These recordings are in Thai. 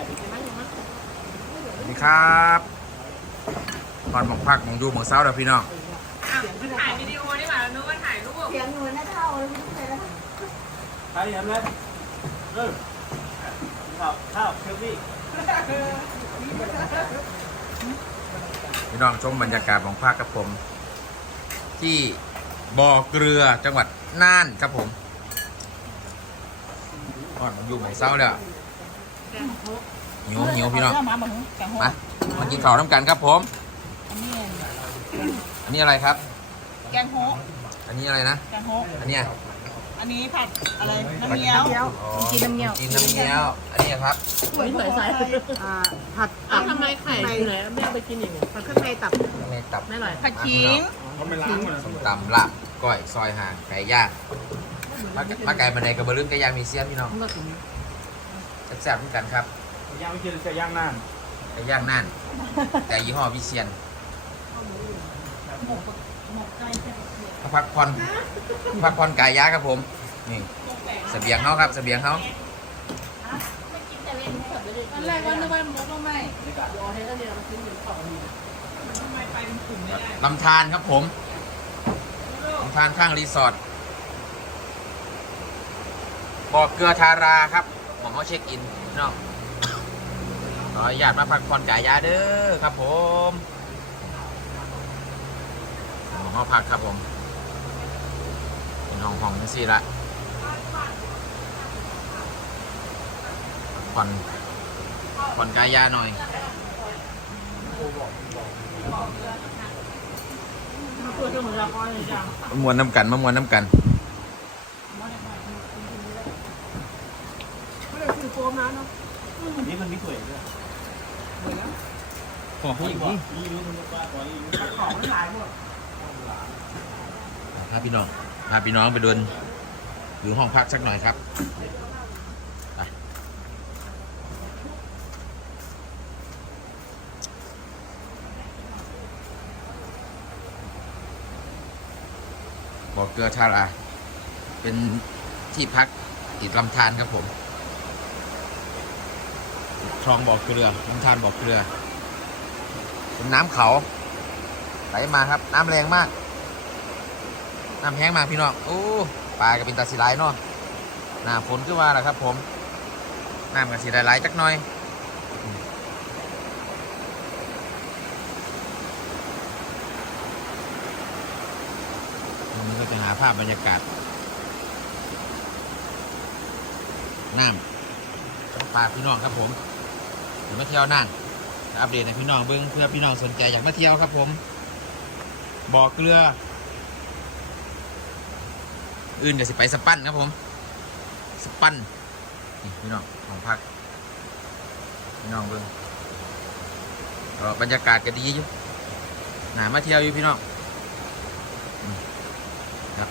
สวัสดีครับตอนหมองพักหมองดูหมองเศร้าเด้อพี่น้องถ่ายวิดีโอดีกว่านึกว่าถ่ายรูปเสียงหนูน่าเท่าเลยไม่รู้เลยนะใครเห็นเลยเออข้าวข้าวเชฟวี่พี่น้องชมบรรยากาศหมองพักครับผม ที่บ่อเกลือจังหวัดน่านครับผมตอนหมองดูหมองเศร้าแล้ว หิวหิวพี่น้องมาเหมือนแกงโฮมามากินข้าวน้ำกันครับผมอันนี้อันนี้อะไรครับ แกงโฮอันนี้อะไรนะ แกงโฮอันเนี้ยอันนี้ผัดอะไรน้ำเงี้ยวอ๋อกินน้ำเงี้ยวกินน้ำเงี้ยวอันนี้ครับไม่ใส่ใส่อ่าผัดอ้าวทำไมไข่อยู่ไหนไม่เอาไปกินอีกเนี่ยผัดเครื่องในตับในตับไม่อร่อยผัดขิงเขาไม่ล้างมันส้มตำลาบก้อยซอยห่างไก่ย่างมามาไก่มาในกระเบอลืมไก่ย่างมีเสี้ยนพี่น้อง แซ่บๆเหมือนกันครับย่างไม่กินจะย่างนานไก่ย่างนั่นแต่ยี่ห้อวิเชียนมาพักผ่อนพักผ่อนไก่ย่างครับผม นี่เสบียงเขาครับเสบียงเขาตอนแรกว่านึกว่ามุกว่าไม่ลำธารครับผมลำธารข้างรีสอร์ทบ่อเกลือทาราครับ หมองเขาเช็คอินพี่น้องขออนุญาตมาพักผ่อนก่ย่าเด้อครับผมหมองเขาพักครับผมเป็นห้องห้องนี่สิละผ่อนผ่อนกายยาหน่อยตัวเจ้าของเราคอยเลยจ้ะมามวนน้ำกัน มามวนน้ำกันอันนี้มันไม่สวยด้วยขอผู้หญิงนี่นี่รู้มันว่าตอนนี้พาพี่น้องพาพี่น้องไปเดินอยู่ห้องพักสักหน่อยครับไปบ่อเกลือทาราเป็นที่พักติดลำธารครับผม คลองบ่อเกลือลำธารบ่อเกลือเป็นน้ำเขา ไหลมาครับ น้ำแรงมาก น้ำแห้งมากพี่น้อง โอ้ ปลาก็เป็นตาสีไหลายเนาะ หน้าฝนขึ้นมาแล้วครับ ผม น้ำก็สีไหลายๆจักหน่อยอืมวันนี้ก็จะหาภาพบรรยากาศน้ำต้องพาพี่น้องครับผม ดี๋ยวมาเที่ยวนั่นอัปเดตให้พี่น้องเบิ้งเพื่อพี่น้องสนใจอยากมาเที่ยวครับผมบ่อเกลือ อื่นก็สิไปสปันครับผม สปันนี่พี่น้องของพักพี่น้องเบิ่งบรรยากาศก็ดีอยู่หนามาเที่ยวอยู่พี่น้องอืมครับ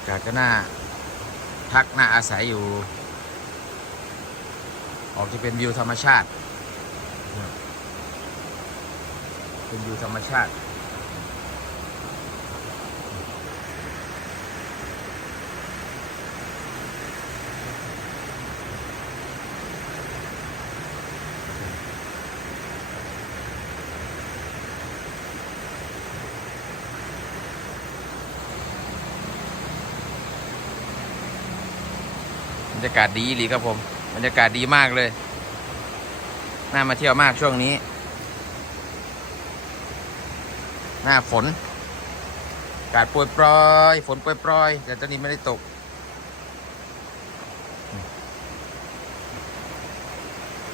อา กาศก็น่าพักน่าอาศัยอยู่ ออกจะเป็นวิวธรรมชาติ เป็นวิวธรรมชาติ รรยากาศดีอีหลีครับผมบรรยากาศดีมากเลย น่ามาเที่ยวมากช่วงนี้ หน้าฝนอากาศโปรยปรยฝนโปรยปรยแต่ตอนนี้ไม่ได้ตก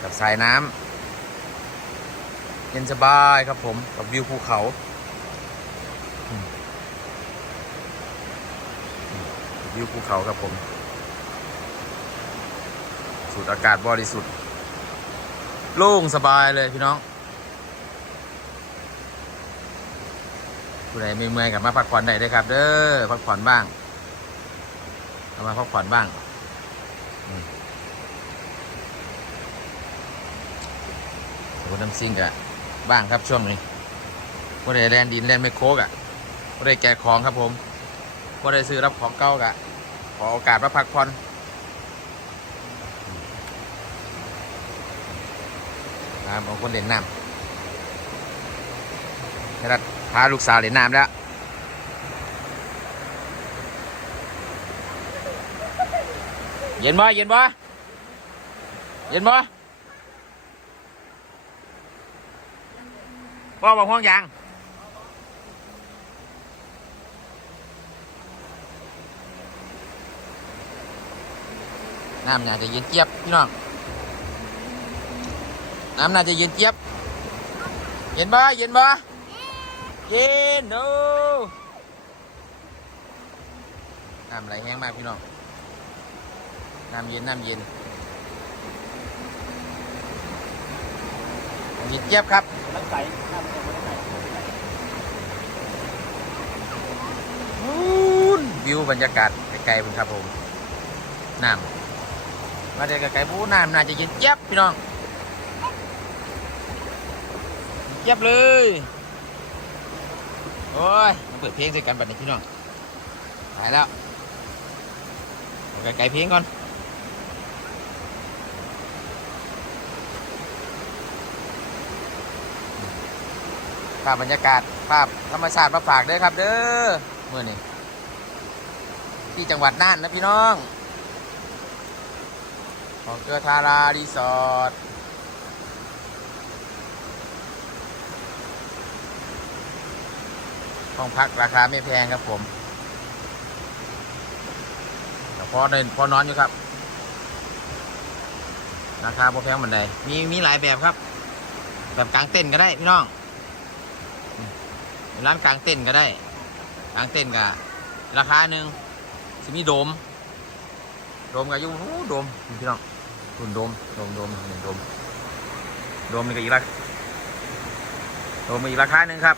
กับสายน้ำเย็นสบายครับผม กับวิวภูเขาวิวภูเขาครับผม สูดอากาศบริสุทธิ์ โล่งสบายเลยพี่น้องผู้ใดไม่เมื่อยกับมาพักผ่อนได้เลยครับ เด้อพักผ่อนบ้างเอามาพักผ่อนบ้างอืมโอ้น้ำซิ่งกะบ้างครับช่วงนี้ผู้ใดแลนดินแลนไม่โคกอะผู้ใดแก่ของครับผมพอได้ซื้อรับของเก่ากะขอโอกาสมาพักผ่อน ครับบางคนเล่นน้ำนี่ละพาลูกสาวเล่นน้ำแล้วเย็นบ่เย็นบ่เย็นบ่บ่บอกห้องยางน้ำน่าจะเย็นเจี๊ยบพี่น้อง น้ำน่าจะเย็นเจี๊ยบ เย็นบ่เย็นบ่เย็นโอ้น้ำไหลแห้งมากพี่น้อง น้ำเย็นน้ำเย็นเย็นเจี๊ยบครับน้ำใสน้ำใสน้ำใสวิวบรรยากาศไกลๆผมครับผม น้ำมาเดี๋ยวไกลๆบูน้ำน่าจะเย็นเจี๊ยบพี่น้องเจี๊ยบเลย โอ้ยมาเปิดเพลงใส่กันบัดนี้พี่น้องไปแล้วไกลๆเพลงก่อนภาพบรรยากาศภาพธรรมชาติมาฝากเด้อครับ เด้อเมื่อนี้ที่จังหวัดน่านนะพี่น้อง ของเกลือทารารีสอร์ท ห้องพักราคาไม่แพงครับผมแต่พอเดินพอนอนอยู่ครับ ราคาพอแพงเหมือนใดมีมีหลายแบบครับ แบบกลางเต้นท์ก็ได้พี่น้องร้านกลางเต้นท์ก็ได้ กลางเต้นท์ก็ราคาหนึ่งสิมีโดม โดมกับยุ่งโดมพี่น้องคุณโดมโดมโดมหนึ่งโดมโดมนี่ก็อีกราคาโดมอีกราคาหนึ่งครับ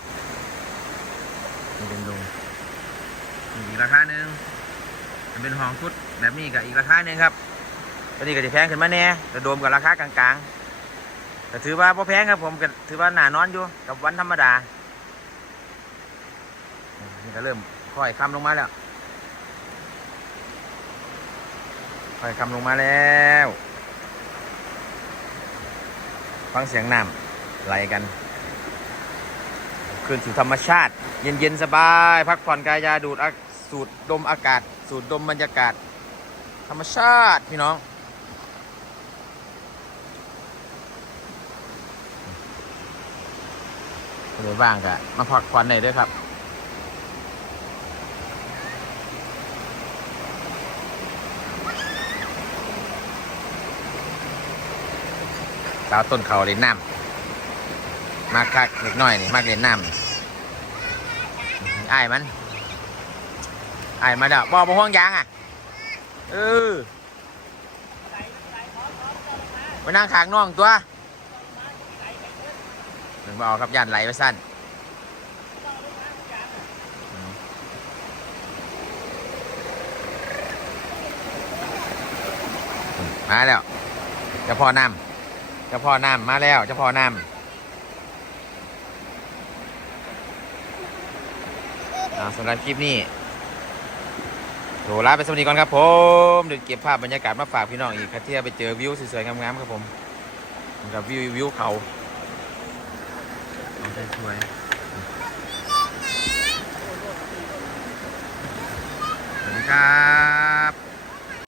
นี่เป็นดมนี่อีกราคาหนึ่งมันเป็นห้องชุดแบบนี้ก็อีกราคาหนึ่งครับตัวนี้ก็จะแพงขึ้นมาแน่แต่โดมกับราคากลางๆ แต่ถือว่าพอแพงครับผมก็ถือว่าหนานอนอยู่กับวันธรรมดา นี่ก็เริ่มค่อยคำลงมาแล้วค่อยคำลงมาแล้ว ฟังเสียงน้ำไหลกัน คืนสู่ธรรมชาติ เย็นเย็นๆสบาย พักผ่อนกายาดูดสูดดมอากาศ สูดดมบรรยากาศ ธรรมชาติพี่น้องหรือบ้างก็มาพักผ่อนหน่อยด้วยครับสาต้นเขาเล่นน้ำ มากคักเล็กน้อยนี่มากเล่นน้ำนี่อ้มันไอ้มาเด้อบอกมาห่วงยางอะเออไปนั่งขางน้องตัวถึงมาเอาครับยันไหลไปสั้นมาแล้วจะพ่อน้ำจ้าพ่อน้ำมาแล้วจ้าพ่อน้ำ อ่าสำหรับคลิปนี้โหลาไปสวัสดีก่อนครับผมเดี๋ยวเก็บภาพบรรยากาศมาฝากพี่น้องอีกครับที่ไปเจอวิวสวยๆงามๆครับผมกับวิววิวเขาสวยสวัสดีครับ